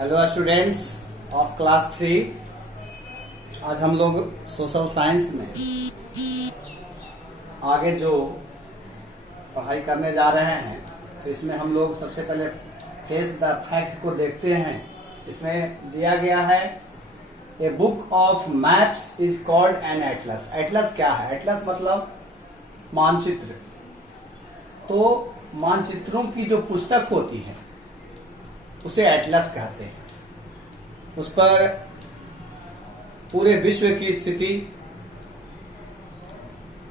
Hello students of class 3। आज हम लोग सोशल साइंस में आगे जो पढ़ाई करने जा रहे हैं, तो इसमें हम लोग सबसे पहले फेस द फैक्ट को देखते हैं। इसमें दिया गया है a book of maps is called an Atlas. Atlas क्या है? एटलस मतलब मानचित्र। तो मानचित्रों की जो पुस्तक होती है उसे एटलस कहते हैं। उस पर पूरे विश्व की स्थिति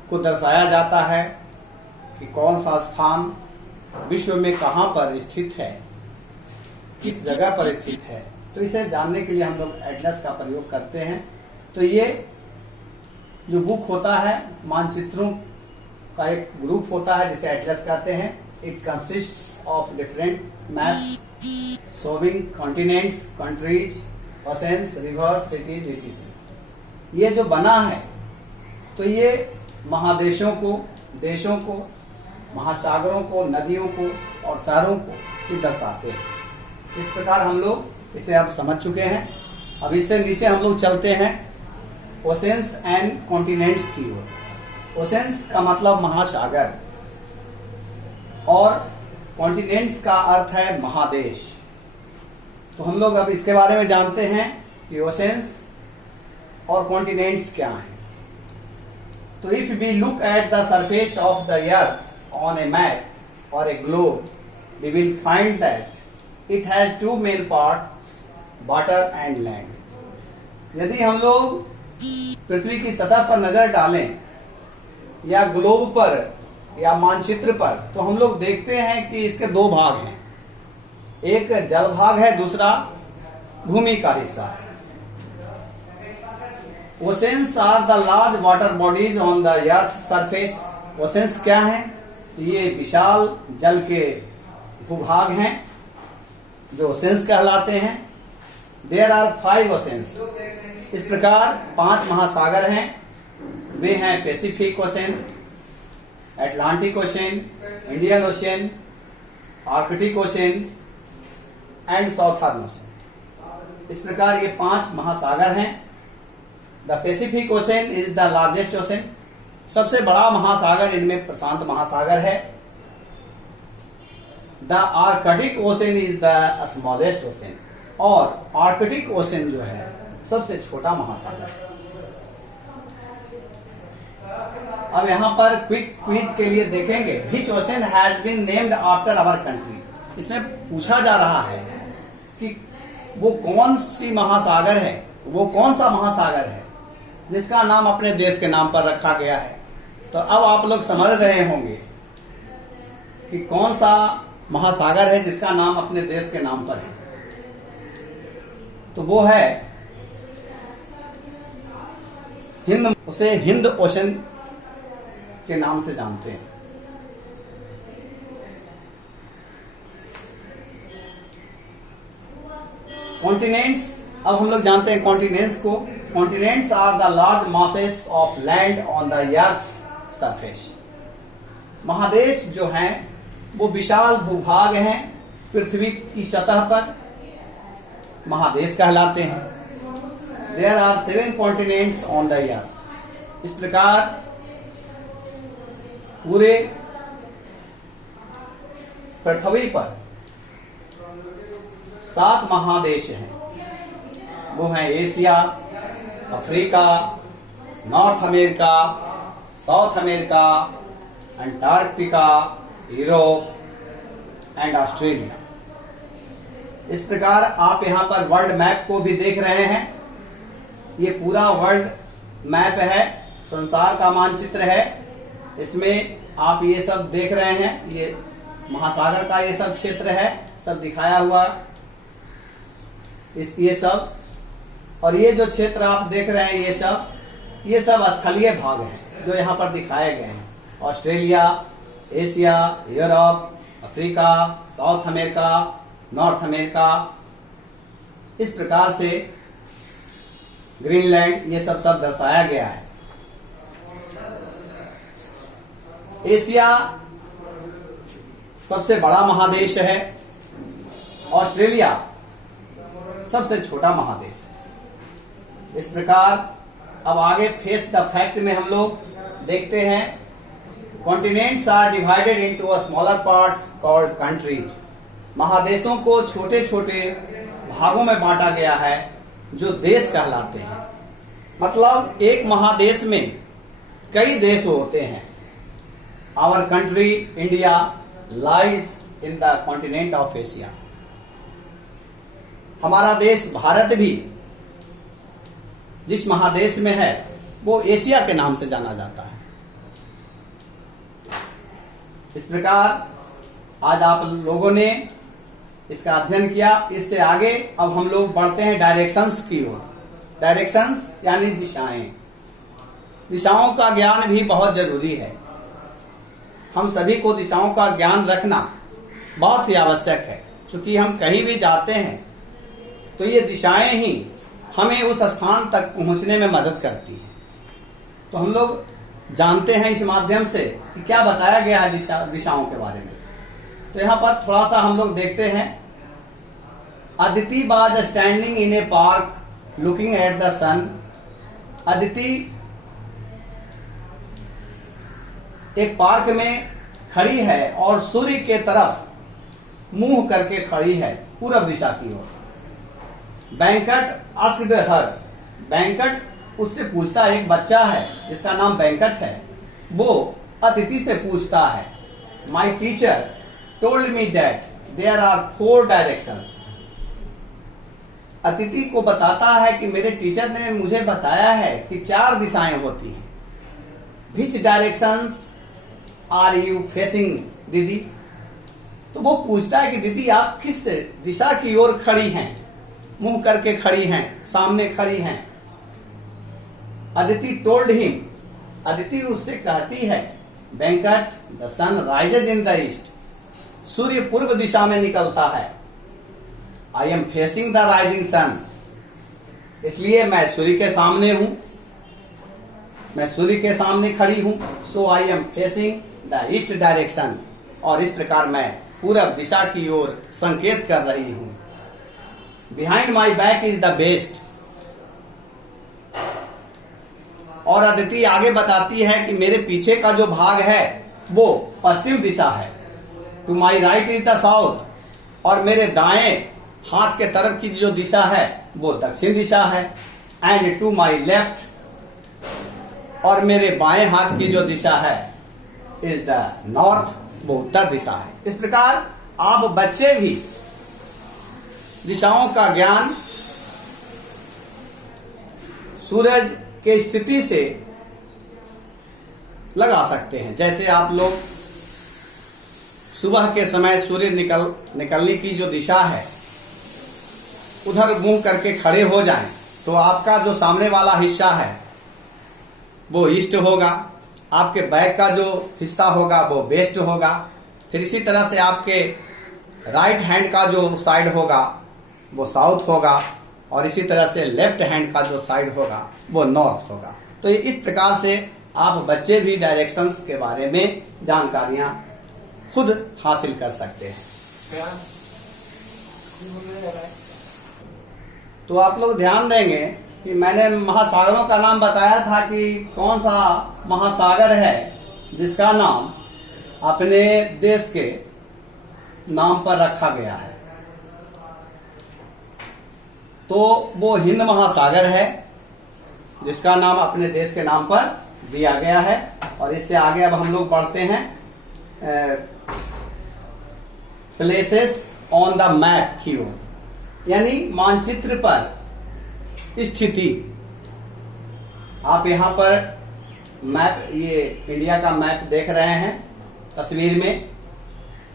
को दर्शाया जाता है कि कौन सा स्थान विश्व में कहां पर स्थित है, किस जगह पर स्थित है। तो इसे जानने के लिए हम लोग एटलस का प्रयोग करते हैं। तो ये जो बुक होता है मानचित्रों का एक ग्रुप होता है जिसे एटलस कहते हैं। It consists of different maps showing continents, countries, oceans, reverse, cities, etc। ये जो बना है तो ये महादेशों को, देशों को, महासागरों को, नदियों को और शहरों को ये दर्शाते हैं। इस प्रकार हम लोग इसे अब समझ चुके हैं। अब इससे नीचे हम लोग चलते हैं ओशंस एंड कॉन्टिनेंट्स की ओर। ओशंस का मतलब महासागर और कॉन्टिनेंट्स का अर्थ है महादेश। तो हम लोग अब इसके बारे में जानते हैं कि ओशंस और कॉन्टिनेंट्स क्या हैं। तो if we look at the surface of the earth on a map और a globe, we will find that it has two main parts, water and land. यदि हम लोग पृथ्वी की सतह पर नजर डालें या ग्लोब पर या मानचित्र पर, तो हम लोग देखते हैं कि इसके दो भाग हैं। एक जल भाग है, दूसरा भूमि का हिस्सा है। Oceans are the large water bodies on the earth surface. Oceans क्या है? ये विशाल जल के भूभाग हैं जो ओशंस कहलाते हैं। There are 5 oceans. इस प्रकार 5 महासागर हैं। वे हैं Pacific Ocean, Atlantic Ocean, Indian Ocean, Arctic Ocean and Southern Ocean. इस प्रकार ये 5 महासागर हैं। The Pacific Ocean is the largest ocean. सबसे बड़ा महासागर इनमें प्रशांत महासागर है। The Arctic Ocean is the smallest ocean. और आर्कटिक ओशन जो है सबसे छोटा महासागर है। अब यहाँ पर क्विक क्विज के लिए देखेंगे, which ocean has been named after our country. इसमें पूछा जा रहा है कि वो कौन सी महासागर है, वो कौन सा महासागर है जिसका नाम अपने देश के नाम पर रखा गया है। तो अब आप लोग समझ रहे होंगे कि कौन सा महासागर है जिसका नाम अपने देश के नाम पर है। तो वो है हिंद। उसे हिंद ओशन के नाम से जानते हैं। कॉन्टिनेंट्स, अब हम लोग जानते हैं कॉन्टिनेंट्स को। Continents are the large masses of land on the earth's surface. महादेश जो हैं वो विशाल भूभाग हैं पृथ्वी की सतह पर, महादेश कहलाते हैं। There are 7 continents on the earth. इस प्रकार पूरे पृथ्वी पर 7 महादेश हैं। वो हैं Asia, Africa, north America, south America, Antarctica, Europe and Australia. इस प्रकार आप यहां पर वर्ल्ड मैप को भी देख रहे हैं। ये पूरा वर्ल्ड मैप है, संसार का मानचित्र है। इसमें आप ये सब देख रहे हैं, ये महासागर का ये सब क्षेत्र है, सब दिखाया हुआ ये सब। और ये जो क्षेत्र आप देख रहे हैं ये सब स्थलीय भाग हैं जो यहाँ पर दिखाए गए हैं। Australia, Asia, Europe, Africa, south America, north America, इस प्रकार से ग्रीनलैंड, ये सब दर्शाया गया है। एशिया सबसे बड़ा महादेश है। ऑस्ट्रेलिया सबसे छोटा महादेश है। इस प्रकार अब आगे फेस द फैक्ट में हम लोग देखते हैं, continents are divided into a smaller parts called countries. महादेशों को छोटे छोटे भागों में बांटा गया है जो देश कहलाते हैं। मतलब एक महादेश में कई देश होते हैं। Our country India lies in the continent of Asia. हमारा देश भारत भी जिस महादेश में है वो एशिया के नाम से जाना जाता है। इस प्रकार आज आप लोगों ने इसका अध्ययन किया। इससे आगे अब हम लोग बढ़ते हैं डायरेक्शंस की ओर। डायरेक्शंस यानी दिशाएं। दिशाओं का ज्ञान भी बहुत जरूरी है। हम सभी को दिशाओं का ज्ञान रखना बहुत ही आवश्यक है, क्योंकि हम कहीं भी जाते हैं तो ये दिशाएं ही हमें उस स्थान तक पहुंचने में मदद करती हैं। तो हम लोग जानते हैं इस माध्यम से कि क्या बताया गया है दिशाओं के बारे में। तो यहाँ पर थोड़ा सा हम लोग देखते हैं। Aditi was standing in a park looking at the sun. Aditi एक पार्क में खड़ी है और सूर्य के तरफ मुंह करके खड़ी है, पूरब दिशा की ओर। Venkat asked her. बैंकट उससे पूछता है, एक बच्चा है जिसका नाम बैंकट है, वो अदिति से पूछता है, my teacher told me that there are 4 directions. Aditi को बताता है कि मेरे टीचर ने मुझे बताया है कि 4 दिशाएं होती हैं। विच डायरेक्शंस आर यू फेसिंग दीदी? तो वो पूछता है कि दीदी आप किस दिशा की ओर खड़ी हैं, मुंह करके खड़ी हैं, सामने खड़ी हैं। Aditi told him. अदिति उससे कहती है, Venkat the sun rises in the east. सूर्य पूर्व दिशा में निकलता है। I am facing the rising sun. इसलिए मैं सूर्य के सामने हूं, मैं सूर्य के सामने खड़ी हूं। So I am facing the east direction. और इस प्रकार मैं पूरब दिशा की ओर संकेत कर रही हूं। Behind my back is the best. और अदिति आगे बताती है कि मेरे पीछे का जो भाग है वो पश्चिम दिशा है। To my right is the south. और मेरे दाएं हाथ के तरफ की जो दिशा है वो दक्षिण दिशा है। एंड टू माई लेफ्ट, और मेरे बाएं हाथ की जो दिशा है इज द नॉर्थ, वो उत्तर दिशा है। इस प्रकार आप बच्चे भी दिशाओं का ज्ञान सूरज के स्थिति से लगा सकते हैं। जैसे आप लोग सुबह के समय सूर्य निकलने की जो दिशा है उधर मुंह करके खड़े हो जाएं, तो आपका जो सामने वाला हिस्सा है वो ईस्ट होगा, आपके बैक का जो हिस्सा होगा वो वेस्ट होगा। फिर इसी तरह से आपके राइट हैंड का जो साइड होगा वो साउथ होगा, और इसी तरह से लेफ्ट हैंड का जो साइड होगा वो नॉर्थ होगा। तो इस प्रकार से आप बच्चे भी डायरेक्शंस के बारे में जानकारियां खुद हासिल कर सकते हैं। तो आप लोग ध्यान देंगे कि मैंने महासागरों का नाम बताया था कि कौन सा महासागर है जिसका नाम अपने देश के नाम पर रखा गया है। तो वो हिंद महासागर है जिसका नाम अपने देश के नाम पर दिया गया है। और इससे आगे अब हम लोग बढ़ते हैं प्लेसेस ऑन द मैप की ओर, यानी मानचित्र पर स्थिति। आप यहाँ पर मैप, ये इंडिया का मैप देख रहे हैं तस्वीर में।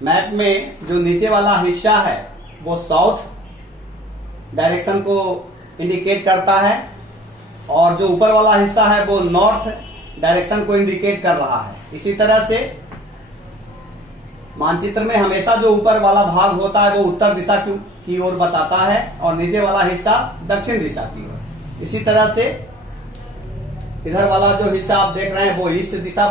मैप में जो नीचे वाला हिस्सा है वो साउथ डायरेक्शन को इंडिकेट करता है, और जो ऊपर वाला हिस्सा है वो नॉर्थ डायरेक्शन को इंडिकेट कर रहा है। इसी तरह से मानचित्र में हमेशा जो ऊपर वाला भाग होता है वो उत्तर दिशा की ओर बताता है, और नीचे वाला हिस्सा दक्षिण दिशा की ओर। इसी तरह से इधर वाला जो हिस्सा आप देख रहे हैं वो ईस्ट दिशा,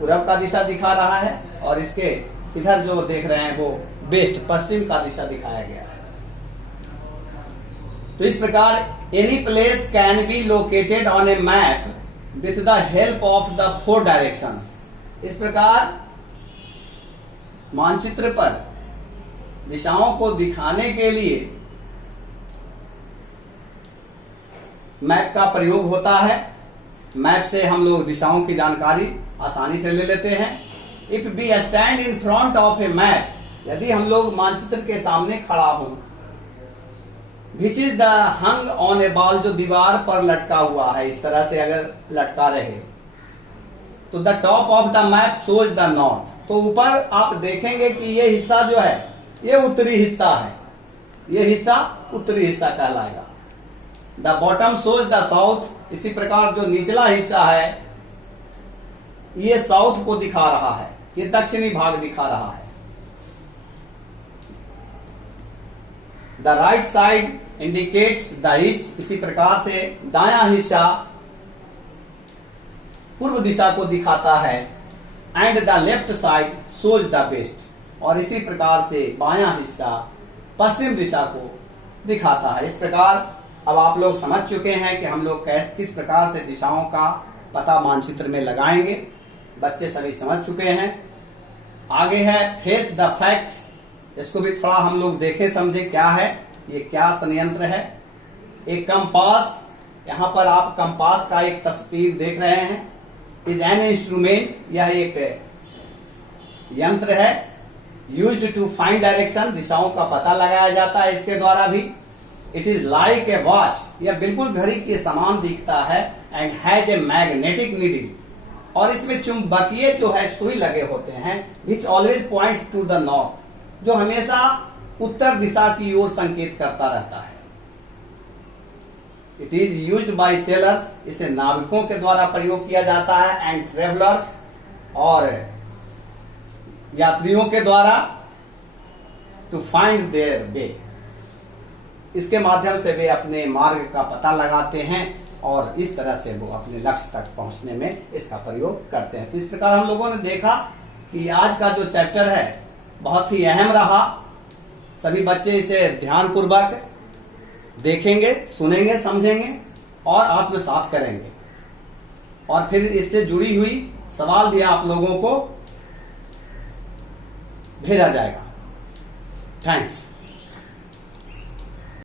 पूरब का दिशा दिखा रहा है, और इसके इधर जो देख रहे हैं वो वेस्ट, पश्चिम का दिशा दिखाया गया है। तो इस प्रकार any place can be located on a map with the help of the 4 directions. इस प्रकार मानचित्र पर दिशाओं को दिखाने के लिए मैप का प्रयोग होता है। मैप से हम लोग दिशाओं की जानकारी आसानी से ले लेते हैं। If we stand in front of a map, यदि हम लोग मानचित्र के सामने खड़ा हूं, which is the hung on a wall, जो दीवार पर लटका हुआ है, इस तरह से अगर लटका रहे, तो the top of the map shows the north. तो ऊपर आप देखेंगे कि ये हिस्सा जो है ये उत्तरी हिस्सा है, ये हिस्सा उत्तरी हिस्सा कहलाएगा। The bottom shows the south, इसी प्रकार जो निचला हिस्सा है ये साउथ को दिखा रहा है, ये दक्षिणी भाग दिखा रहा है। The right side indicates the east, इसी प्रकार से दायां हिस्सा पूर्व दिशा को दिखाता है। And the left side shows the west, और इसी प्रकार से बायां हिस्सा पश्चिम दिशा को दिखाता है। इस प्रकार अब आप लोग समझ चुके हैं कि हम लोग किस प्रकार से दिशाओं का पता मानचित्र में लगाएंगे। बच्चे सभी समझ चुके हैं। आगे है फेस द फैक्ट। इसको भी थोड़ा हम लोग देखें समझे क्या है, ये क्या संयंत्र है। एक कंपास, यहां पर आप कंपास का एक तस्वीर देख रहे हैं। इज एन इंस्ट्रूमेंट, यह एक यंत्र है। यूज्ड टू फाइंड डायरेक्शन, दिशाओं का पता लगाया जाता है इसके द्वारा भी। It is like a watch, यह बिल्कुल घड़ी के समान दिखता है। And has a magnetic needle, और इसमें चुंबकीय जो है सुई लगे होते हैं। Which always points to the north, जो हमेशा उत्तर दिशा की ओर संकेत करता रहता है। It is used by sellers, इसे नाविकों के द्वारा प्रयोग किया जाता है। एंड ट्रेवलर्स, और यात्रियों के द्वारा। टू फाइंड देयर वे, इसके माध्यम से वे अपने मार्ग का पता लगाते हैं और इस तरह से वो अपने लक्ष्य तक पहुंचने में इसका प्रयोग करते हैं। तो इस प्रकार हम लोगों ने देखा कि आज का जो चैप्टर है बहुत ही अहम रहा। सभी बच्चे इसे ध्यानपूर्वक देखेंगे, सुनेंगे, समझेंगे और आत्मसात करेंगे, और फिर इससे जुड़ी हुई सवाल भी आप लोगों को भेजा जाएगा। थैंक्स।